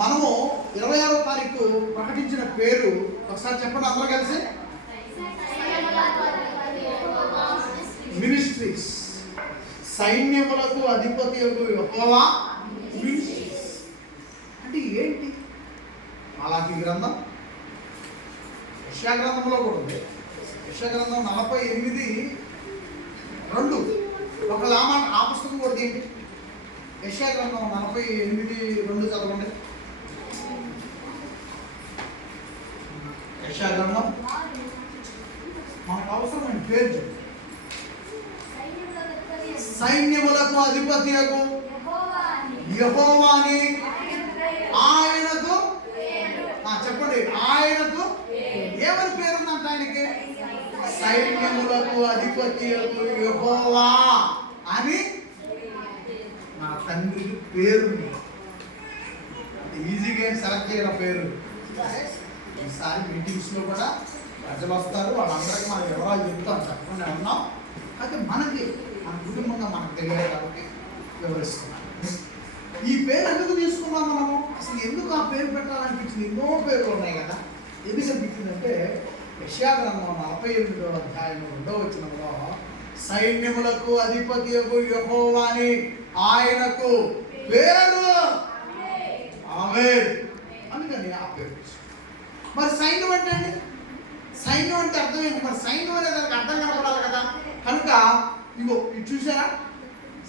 మనము 26వ తారీఖు ప్రకటించిన పేరు ఒకసారి చెప్పండి అందరూ కలిసి. మినిస్ట్రీస్, సైన్యములకు అధిపతి యెహోవా మినిస్ట్రీస్ అంటే ఏంటి? మలాకీ గ్రంథం, యెషయా గ్రంథంలో కూడా ఉంది. యెషయా గ్రంథం 48:2. ఒకళ్ళు ఆ పుస్తకం కూడా ఏంటి? యెషయా గ్రంథం 48:2 చదవండి. యెషయా గ్రంథం మనకు అవసరమైన పేరు. సైన్యములకు అధిపతియగు యెహోవాని ఆయనకు చెప్పండి, ఆయనకు ఏమని పేరుందంట ఆయనకి? సైన్యములకు అధిపతియగు యెహోవా అని మన తండ్రికి పేరు. ఈజీగా ఏం సెలెక్ట్ చేయడం పేరు. ఈసారి మీటింగ్స్లో కూడా ప్రజలు వస్తారు, వాళ్ళందరికీ మనకి వివరాలు చెప్తాం, చెప్పకుండా ఉన్నాం. అయితే మనకి మన కుటుంబంగా మనకు తెలియాలి కాబట్టి వివరిస్తున్నాం. ఈ పేరు ఎందుకు తీసుకున్నాం మనము? అసలు ఎందుకు ఆ పేరు పెట్టాలనిపించింది? ఎన్నో పేర్లు ఉన్నాయి కదా. ఎందుకు అనిపించిందంటే యెషయా గ్రంథం 48వ అధ్యాయం 2వ వచనంలో సైన్యములకు అధిపతియగు యెహోవాని ఆయనకు పేరు. ఆమేన్. అందుకని ఆ పేరు. మరి సైన్యం అంటే అండి, సైన్యం అంటే అర్థం ఏంటి? మరి సైన్యం అనేది దానికి అర్థం కనపడాలి కదా. కనుక ఇగో ఇది చూసారా,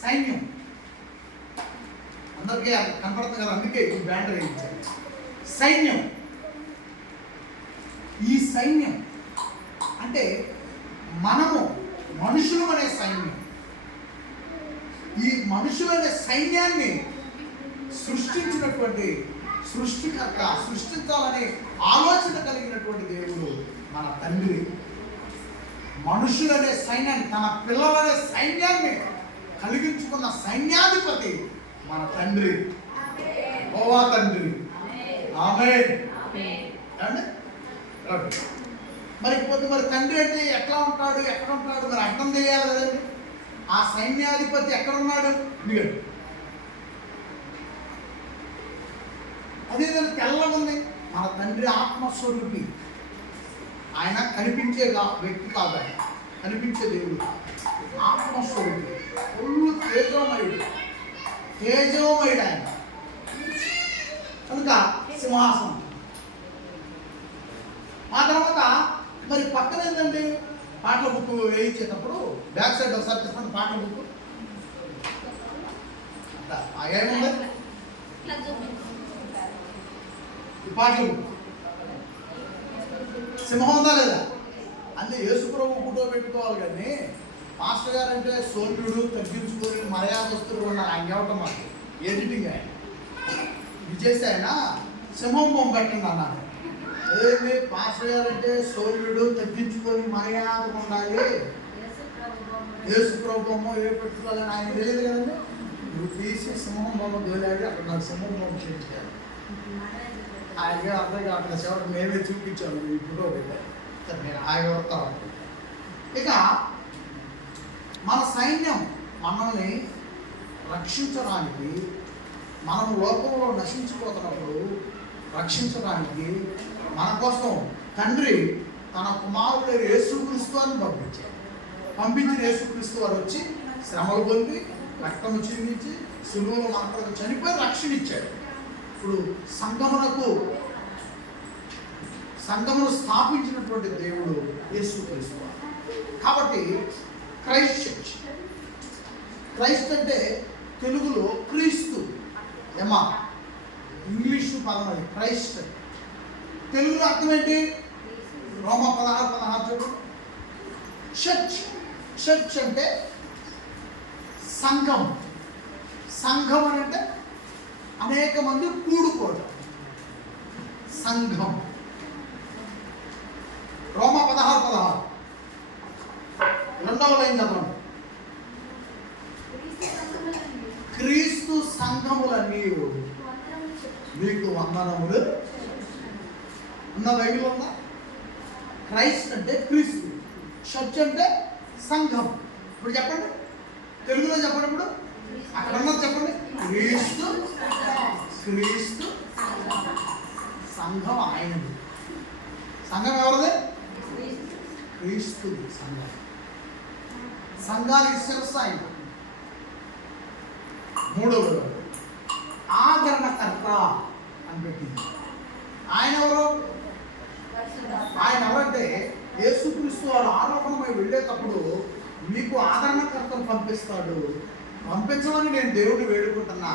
సైన్యం అందరికీ కనపడుతుంది కదా, అందుకే ఈ బ్యాండ్ వేయించారు. సైన్యం, ఈ సైన్యం అంటే మనము మనుషులు అనే సైన్యం. ఈ మనుషులు అనే సైన్యాన్ని సృష్టించినటువంటి సృష్టికర్త, సృష్టించాలనే ఆలోచన కలిగినటువంటి దేవుడు మన తండ్రి. మనుషులనే సైన్యాన్ని, తన పిల్లలనే సైన్యాన్ని కలిగించుకున్న సైన్యాధిపతి మన తండ్రి, యెహోవా తండ్రి. ఆమేన్. మరి తండ్రి అంటే ఎట్లా ఉంటాడు, ఎక్కడ ఉంటాడు? మరి అర్థం చేయాలి కదండి. ఆ సైన్యాధిపతి ఎక్కడ ఉన్నాడు? అదేవిధంగా తెల్లగుంది. మన తండ్రి ఆత్మస్వరూపి. ఆయన కనిపించే వ్యక్తి కాదు, ఆయన కనిపించే దేవుడు. ఆత్మస్వరూపి, ఫుల్ తేజోమయుడు, తేజోమయుడు ఆయన. కనుక సింహాసనం. ఆ తర్వాత మరి పక్కన ఏంటంటే పాటల బుక్ వేయించేటప్పుడు బ్యాక్ సైడ్ ఒకసారి చెప్పండి. పాటల బుక్ ఏముంది? ఈ పాటల బుక్ సింహం ఉందా లేదా? అన్నీ యేసుప్రభు ఫోటో పెట్టుకోవాలి. కానీ మాస్టర్ గారు అంటే సోమ్యుడు, తగ్గించుకొని మర్యాదస్తులు ఉన్నారు. ఆయన ఇవ్వటం మాకు ఎడిటింగ్ ఆయన విజేసి ఆయన సింహం బొమ్మ పెట్టండి అన్నారు. ఏమి పాస్టర్ గారు అంటే సోమ్యుడు, తగ్గించుకొని మర్యాద ఉండాలి, యేసుప్రభు బొమ్మ ఏ పెట్టుకోవాలని ఆయన తెలియదు కదండి. నువ్వు తీసి సింహం బొమ్మ దోలాడి అక్కడ నాకు సింహం బొమ్మ చేయించారు. ఆయనగా అర్థం అక్కడ చివరి మేమే చూపించాము ఈ ఫోటో పెట్టారు. నేను ఆయన వస్తాను. ఇక మన సైన్యం మనల్ని రక్షించడానికి, మనం లోకంలో నశించిపోతున్నప్పుడు రక్షించడానికి మన కోసం తండ్రి తన కుమారుడు యేసుక్రీస్తు అని పంపించిన యేసుక్రీస్తు వారు వచ్చి శ్రమలు పొంది రక్తము చిందించి సులువులో మన కొరకు చనిపోయి రక్షణ ఇచ్చాడు. ఇప్పుడు సంఘమును స్థాపించినటువంటి దేవుడు యేసుక్రీస్తు. కాబట్టి క్రైస్ట్ చర్చ్. క్రైస్ట్ అంటే తెలుగులో క్రీస్తు, ఏమా ఇంగ్లీషు పదం అది క్రైస్ట్. తెలుగులో అర్థం ఏంటి? రోమా 16:16 చర్చ్. చర్చ్ అంటే సంఘం. సంఘం అని అంటే అనేక మంది కూడుకోవడం, సంఘం. రోమా 16:16 2వ లైన్ చదవండి. క్రీస్తు సంఘములన్నీ మీకు వందనములు. ఉన్న బైబిల్ ఉందా? క్రైస్ట్ అంటే క్రీస్తు, చర్చ్ అంటే సంఘం. ఇప్పుడు చెప్పండి, తెలుగులో చెప్పండి. ఇప్పుడు అక్కడ ఉన్నది చెప్పండి. క్రీస్తు సంఘం ఆయనది. సంఘం ఎవరిది? క్రీస్తుది సంఘం. సంఘానికి శిరస్సు ఆయన. మూడవది ఆదరణకర్త అని పెట్టింది. ఆయన ఎవరు? ఆయన ఎవరంటే యేసుక్రీస్తు వారు ఆరోపణమై వెళ్ళేటప్పుడు మీకు ఆదరణకర్తను పంపిస్తాడు, పంపించమని నేను దేవుడిని వేడుకుంటున్నా,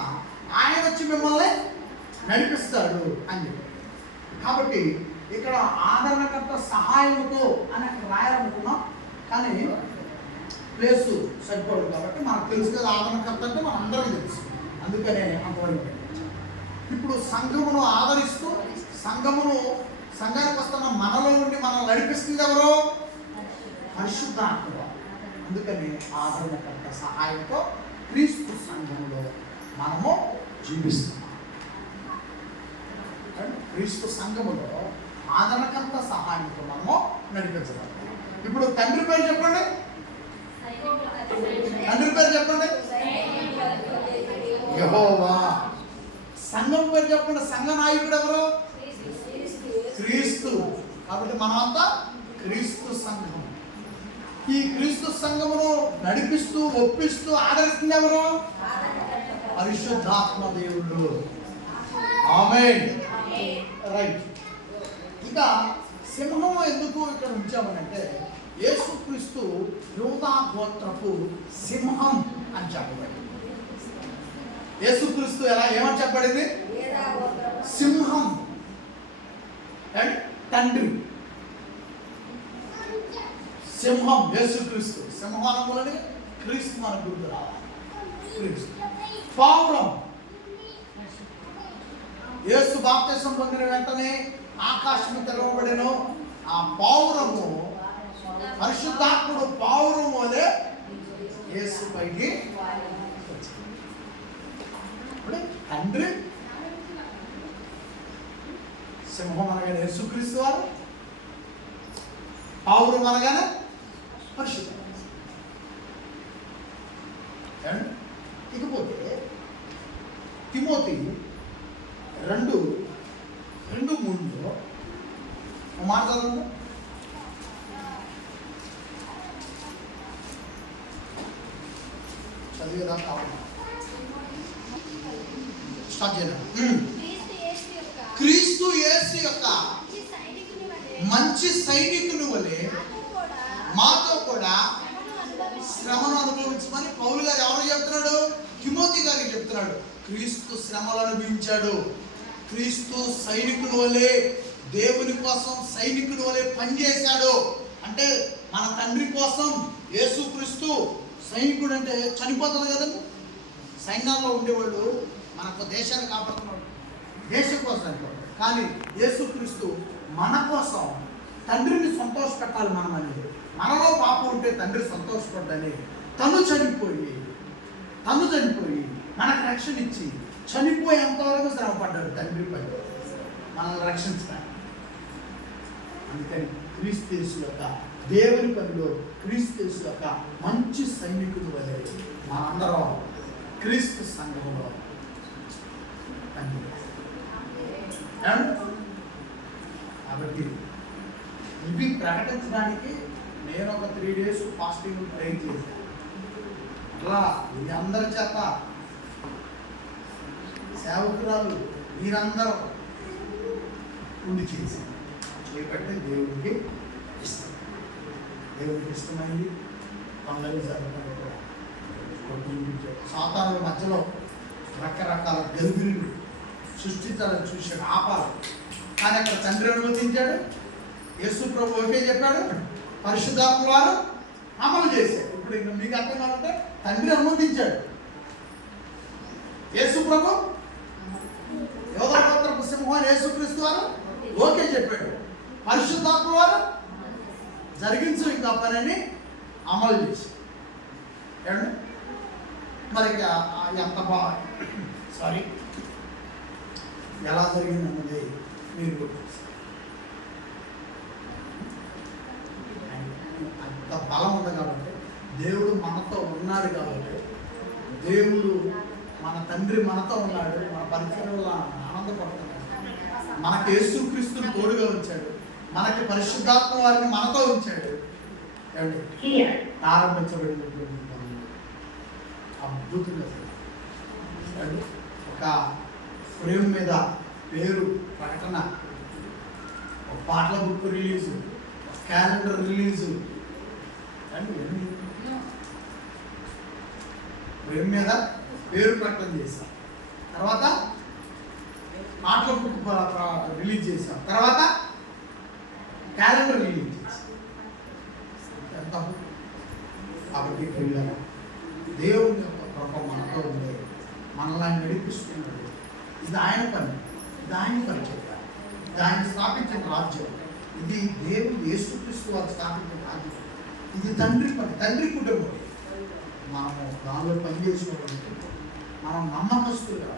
ఆయన వచ్చి మిమ్మల్ని నడిపిస్తాడు అని. కాబట్టి ఇక్కడ ఆదరణకర్త సహాయముతో అని అక్కడ రాయాలనుకున్నాం, కానీ ప్లేసు సరిపోదు కాబట్టి మనకు తెలుసు కదా ఆదరణకర్త అంటే మన అందరికీ తెలుసు, అందుకనే అంతవరకు. ఇప్పుడు సంఘమును ఆదరిస్తూ సంఘానికి వస్తున్న మనలో ఉండి మనం నడిపిస్తుంది ఎవరు? పరిశుద్ధాత్మ. అందుకని ఆదరణకర్త సహాయంతో క్రీస్తు సంఘంలో మనము జీవిస్తున్నాం. క్రీస్తు సంఘములో ఆదరణకర్త సహాయంతో మనము నడిపించగలం. ఇప్పుడు తండ్రి పేరు చెప్పండి. తండ్రి పేరు చెప్పండి. యెహోవా. సంఘం పేరు చెప్పండి. సంఘ నాయకుడు ఎవరు? క్రీస్తు. కాబట్టి మనమంతా క్రీస్తు సంఘం. ఈ క్రీస్తు సంఘమును నడిపిస్తూ ఒప్పిస్తూ ఆదరిస్తుంది ఎవరు? పరిశుద్ధాత్మ దేవుడు. ఆమేన్. రైట్. ఇక సింహం ఎందుకు ఇక్కడ ఉంచామనంటే యేసుక్రీస్తు యూదా గోత్రపు సింహం అని చెప్పబడింది. యేసుక్రీస్తు ఏమని చెప్పబడింది? సింహం అండ్ తండ్రి. సింహం యేసుక్రీస్తు. సింహానములని క్రీస్తు మన గుర్తు రావాలి. క్రీస్తు. పావురం. యేసు బాప్తిసం పొందిన వెంటనే ఆకాశము తెరవబడెను. ఆ పావురము పరిశుద్ధాత్ముడు పావురము అదే యేసు పైకి తండ్రి. సింహం అనగానే యేసుక్రీస్తు వారు, పావురం అనగానే పరిశుద్ధ. ఇకపోతే తిమోతి 2:3 మాట చదవండి. చదివేదా కావాలి? స్టార్ట్ చేద్దాం. క్రీస్తు యేసు యొక్క మంచి సైనికుని వలె మాతో కూడా శ్రమను అనుభవించమని పౌలు గారు ఎవరు చెప్తున్నాడు? తిమోతి గారికి చెప్తున్నాడు. క్రీస్తు శ్రమలు అనుభవించాడు. క్రీస్తు సైనికుని వలె దేవుని కోసం సైనికుని వలె పనిచేశాడు. అంటే మన తండ్రి కోసం యేసుక్రీస్తు సైనికుడు. అంటే చనిపోతుంది కదండి. సైన్యాల్లో ఉండేవాళ్ళు మనకు దేశాన్ని కాపాడుతున్నాడు, దేశం కోసం చనిపోతాడు. కానీ యేసుక్రీస్తు మన కోసం తండ్రిని సంతోషపెట్టాలి. మనం అనేది మనలో పాపం ఉంటే తండ్రి సంతోషపడ్డని తను చనిపోయి మనకు రక్షణ ఇచ్చి చనిపోయేంతవరకు శ్రమపడ్డాడు తండ్రి పై మనల్ని రక్షించడానికి. అందుకని క్రీస్తు యేసు యొక్క దేవుని పనిలో క్రీస్తు యేసు యొక్క మంచి సైనికుడు వలె మనందరం క్రీస్తు సంఘంలో కాబట్టి ఇవి ప్రకటించడానికి నేను ఒక 3 days ఫాస్టింగ్ ట్రై చేశాను. అట్లా మీ అందరి చేత సేవకురాలు మీరందరూ ఉండి చేశాను. చేపట్టి దేవుడికి ఇష్టం. దేవుడికి ఇష్టమైంది కొందరు జరగడం కూడా సాతానుల మధ్యలో రకరకాల గెలుగులు సృష్టించాలని చూశాడు, ఆపాలి. కానీ అక్కడ తండ్రి అనుమతించాడు. యేసు ప్రభు ఓకే చెప్పాడు, పరిశుద్ధాత్మ వారు అమలు చేశాడు. ఇప్పుడు మీకు అర్థం కావాలంటే తండ్రి అనుమతించాడు, యేసు ప్రభు యోధా గోత్రపు సింహం యేసుక్రీస్తు వారు ఓకే చెప్పాడు, పరిశుద్ధాత్మ వారు జరిగించు ఇంకా పనిని అమలు చేసి. మరి ఎంత బాగా ఎలా జరిగిందన్నది మీరు అంత బలం ఉంది కాబట్టి, దేవుడు మనతో ఉన్నాడు కాబట్టి, దేవుడు మన తండ్రి మనతో ఉన్నాడు, మన పరిచయం వల్ల ఆనందపడుతున్నాడు. మనకి యేసుక్రీస్తుని తోడుగా ఉంచాడు, మనకి పరిశుద్ధాత్మ వారిని మనతో ఉంచాడు. ప్రారంభించబడినటువంటి పనులు అద్భుతంగా ఒక ఫ్రేమ్ మీద పేరు ప్రకటన, ఒక పాటల బుక్ రిలీజు, ఒక క్యాలెండర్ రిలీజు అండి. ఫ్రేమ్ మీద పేరు ప్రకటన చేశాం, తర్వాత పాటల బుక్ రిలీజ్ చేశాం, తర్వాత క్యాలెండర్ రిలీజ్ చేశాం. ఎంత కాబట్టి పిల్లలు దేవుని యొక్క కృప మనతో ఉంది, మనల్ని నడిపిస్తున్నాడు. ఇది ఆయన పని, ఇది ఆయన పరిచయం, ఇది ఆయన స్థాపించిన రాజ్యం. ఇది దేవుడు యేసుక్రీస్తు వారు స్థాపించిన రాజ్యం. ఇది తండ్రి పని, తండ్రి కుటుంబం. మనము దానిలో పనిచేసుకోవడం, మనం నమ్మకస్తులుగా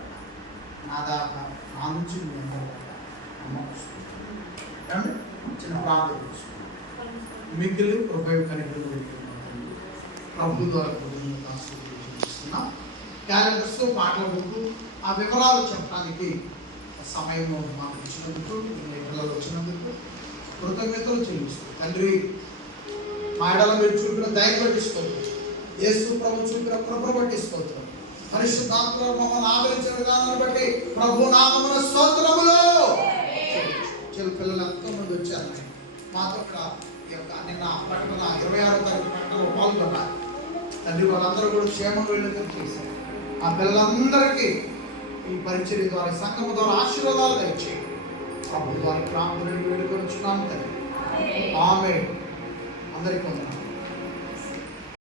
నా దాకా నా నుంచి నమ్మకస్తులు అంటే చిన్న ప్రార్థన చేసుకున్నాం. మిగిలి ఉపయోగకరంగా ప్రభు ద్వారా ఆశీర్వదిస్తున్నాం. క్యాలెండర్స్, పాటల బుక్, ఆ వివరాలు చెప్పడానికి సమయం మాకు ఇచ్చినందుకు, మీ పిల్లలు వచ్చినందుకు కృతజ్ఞతలు చెల్లిస్తాం. తండ్రి, మా ఎడల మీరు చూపిన దయను పట్టిస్తుంది, యేసు ప్రభు చూపిన కృపను పట్టిస్తుంది, పరిశుద్ధాత్మ మమ్మల్ని ఆదరించిన విధానాన్ని బట్టి ప్రభు నామమున స్తోత్రములు. పిల్లలు ఎంతోమంది వచ్చారు మాతో కూడా. ఈ యొక్క నిన్న ప్రకటన 26వ తారీఖు ప్రకటనలో పాల్గొన్నారు. తండ్రి, వాళ్ళందరూ కూడా క్షేమంగా వెళ్ళేందుకు చేశారు. ఆ పిల్లలందరికీ ఈ పరిచర్య ద్వారా, సంఘం ద్వారా ఆశీర్వాదాలు దయచేయి. ప్రభు ద్వారా ప్రార్థనలు వేడుకొనిచున్నాను తండ్రి. ఆమేన్. అందరికీ వందనాలు.